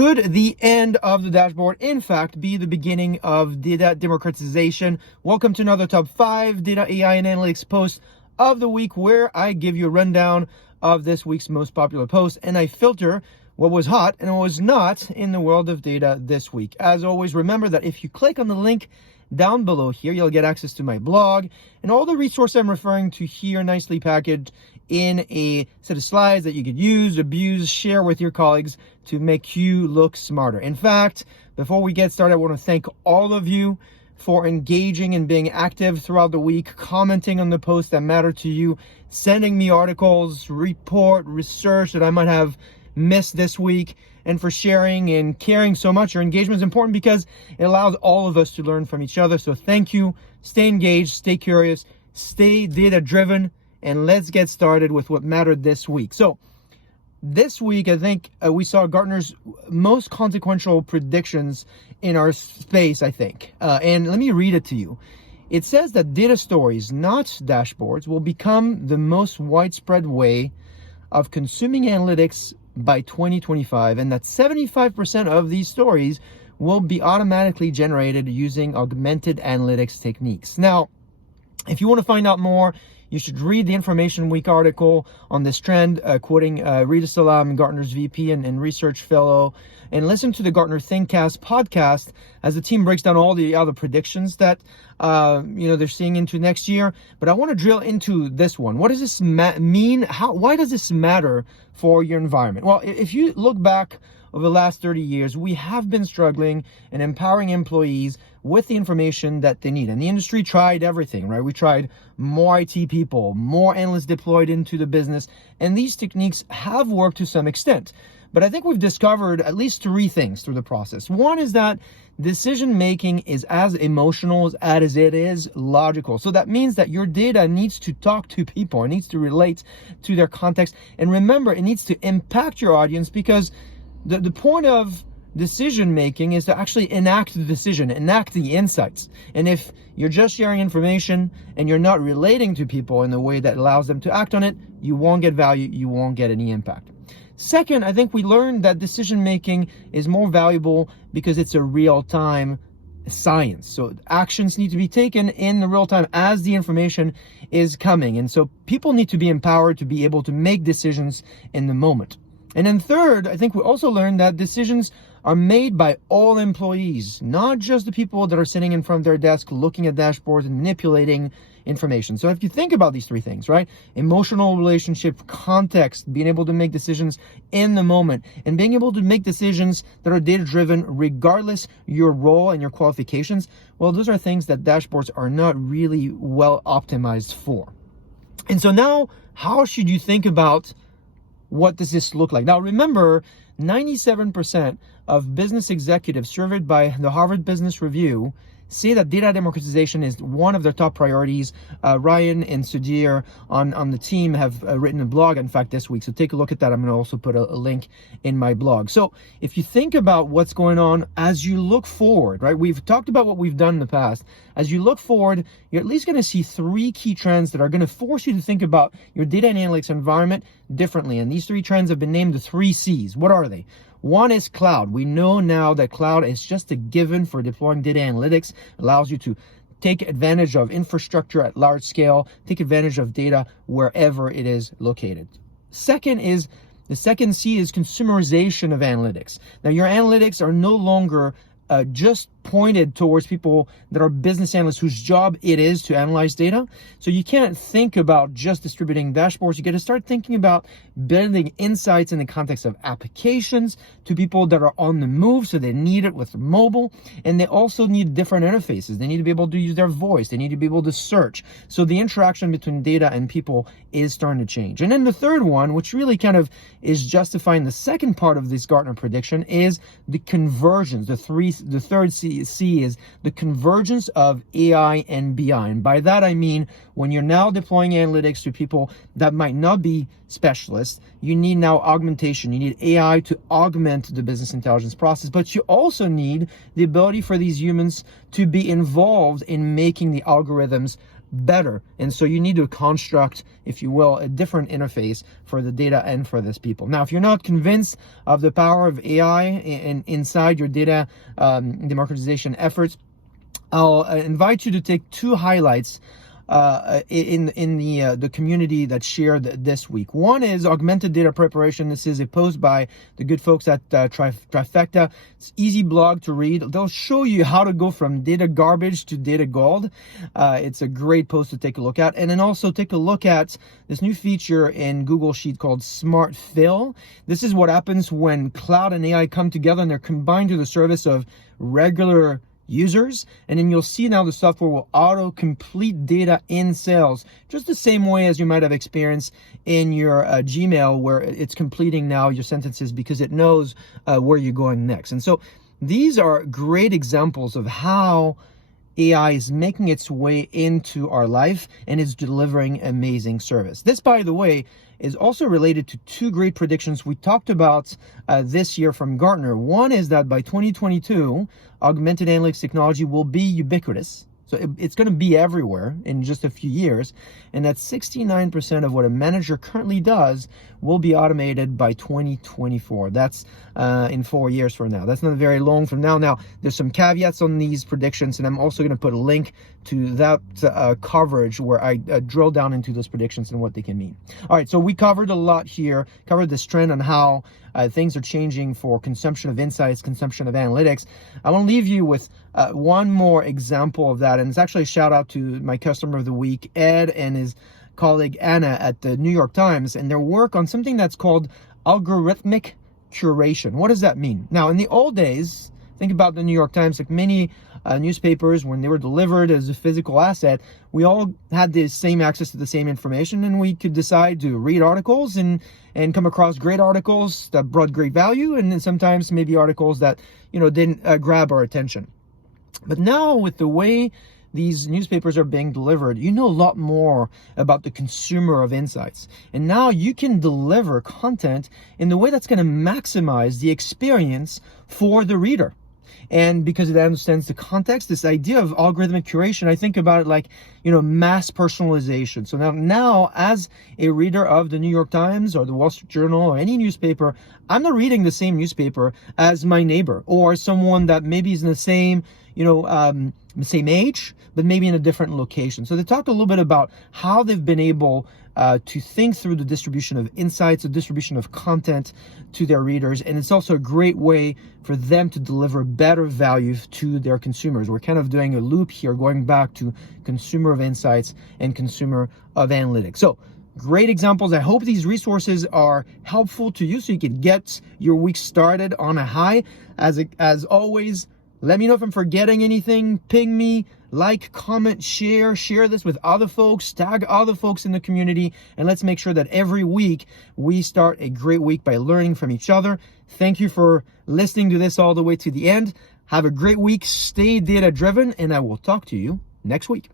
Could the end of the dashboard, in fact, be the beginning of data democratization? Welcome to another top 5 data, AI, and analytics post of the week, where I give you a rundown of this week's most popular posts, and I filter what was hot and what was not in the world of data this week. As always, remember that if you click on the link down below here, you'll get access to my blog and all the resources I'm referring to here, nicely packaged in a set of slides that you could use, abuse, share with your colleagues to make you look smarter. In fact, before we get started, I want to thank all of you for engaging and being active throughout the week, commenting on the posts that matter to you, sending me articles, research that I might have missed this week, and for sharing and caring so much. Your engagement is important because it allows all of us to learn from each other. So thank you. Stay engaged, stay curious, stay data driven, and let's get started with what mattered this week. So this week, I think we saw Gartner's most consequential predictions in our space, I think. And let me read it to you. It says that data stories, not dashboards, will become the most widespread way of consuming analytics by 2025, and that 75% of these stories will be automatically generated using augmented analytics techniques. Now, if you want to find out more, you should read the Information Week article on this trend, quoting Rita Salam, Gartner's VP and research fellow, and listen to the Gartner ThinkCast podcast as the team breaks down all the other predictions that they're seeing into next year. But I want to drill into this one. What does this mean? Why does this matter for your environment? Well, if you look back over the last 30 years, we have been struggling and empowering employees with the information that they need. And the industry tried everything, right? We tried more IT people, more analysts deployed into the business, and these techniques have worked to some extent. But I think we've discovered at least 3 things through the process. One is that decision-making is as emotional as it is logical. So that means that your data needs to talk to people. It needs to relate to their context. And remember, it needs to impact your audience, because the point of decision making is to actually enact the decision, enact the insights. And if you're just sharing information and you're not relating to people in a way that allows them to act on it, you won't get value, you won't get any impact. Second, I think we learned that decision making is more valuable because it's a real-time science. So actions need to be taken in the real time as the information is coming. And so people need to be empowered to be able to make decisions in the moment. And then third, I think we also learned that decisions are made by all employees, not just the people that are sitting in front of their desk looking at dashboards and manipulating information. So if you think about these 3 things, right? Emotional relationship, context, being able to make decisions in the moment, and being able to make decisions that are data-driven regardless your role and your qualifications, well, those are things that dashboards are not really well optimized for. And so now, how should you think about what does this look like? Now, remember, 97% of business executives surveyed by the Harvard Business Review say that data democratization is one of their top priorities. Ryan and Sudhir on the team have written a blog, in fact, this week. So take a look at that. I'm going to also put a link in my blog. So if you think about what's going on as you look forward, right? We've talked about what we've done in the past. As you look forward, you're at least going to see 3 key trends that are going to force you to think about your data and analytics environment differently. And these 3 trends have been named the 3 C's. What are they? One is cloud. We know now that cloud is just a given for deploying data analytics. It allows you to take advantage of infrastructure at large scale, take advantage of data wherever it is located. The second C is consumerization of analytics. Now, your analytics are no longer just pointed towards people that are business analysts whose job it is to analyze data. So you can't think about just distributing dashboards. You got to start thinking about building insights in the context of applications to people that are on the move, so they need it with mobile, and they also need different interfaces. They need to be able to use their voice. They need to be able to search. So the interaction between data and people is starting to change. And then the third one, which really kind of is justifying the second part of this Gartner prediction, is the conversions. The third C is the convergence of AI and BI. And by that, I mean, when you're now deploying analytics to people that might not be specialists, you need now augmentation. You need AI to augment the business intelligence process, but you also need the ability for these humans to be involved in making the algorithms better. And so you need to construct, if you will, a different interface for the data and for this people. Now, if you're not convinced of the power of AI inside your data democratization efforts, I'll invite you to take two highlights in the community that shared this week. One is augmented data preparation. This is a post by the good folks at Trifecta. It's easy blog to read. They'll show you how to go from data garbage to data gold. It's a great post to take a look at. And then also take a look at this new feature in Google Sheet called Smart Fill. This is what happens when cloud and AI come together and they're combined to the service of regular users, and then you'll see now the software will auto complete data in sales, just the same way as you might have experienced in your Gmail, where it's completing now your sentences because it knows where you're going next. And so these are great examples of how AI is making its way into our life and is delivering amazing service. This, by the way, is also related to two great predictions we talked about this year from Gartner. One is that by 2022, augmented analytics technology will be ubiquitous. So it's going to be everywhere in just a few years. And that 69% of what a manager currently does will be automated by 2024. That's in 4 years from now. That's not very long from now. Now, there's some caveats on these predictions, and I'm also going to put a link to that coverage where I drill down into those predictions and what they can mean. All right, so we covered a lot here, covered this trend on how things are changing for consumption of insights, consumption of analytics. I want to leave you with one more example of that, and it's actually a shout out to my customer of the week, Ed, and his colleague Anna at the New York Times, and their work on something that's called algorithmic curation. What does that mean? Now, in the old days, think about the New York Times, like many newspapers, when they were delivered as a physical asset, we all had the same access to the same information, and we could decide to read articles and come across great articles that brought great value, and then sometimes maybe articles that didn't grab our attention. But now, with the way these newspapers are being delivered, you know a lot more about the consumer of insights. And now you can deliver content in the way that's going to maximize the experience for the reader. And because it understands the context, this idea of algorithmic curation, I think about it like, mass personalization. So now as a reader of the New York Times or the Wall Street Journal or any newspaper, I'm not reading the same newspaper as my neighbor or someone that maybe is in the same, same age, but maybe in a different location. So they talked a little bit about how they've been able to think through the distribution of insights, the distribution of content to their readers. And it's also a great way for them to deliver better value to their consumers. We're kind of doing a loop here, going back to consumer of insights and consumer of analytics. So great examples. I hope these resources are helpful to you so you can get your week started on a high. As always, let me know if I'm forgetting anything. Ping me, like, comment, share this with other folks, tag other folks in the community, and let's make sure that every week we start a great week by learning from each other. Thank you for listening to this all the way to the end. Have a great week, stay data driven, and I will talk to you next week.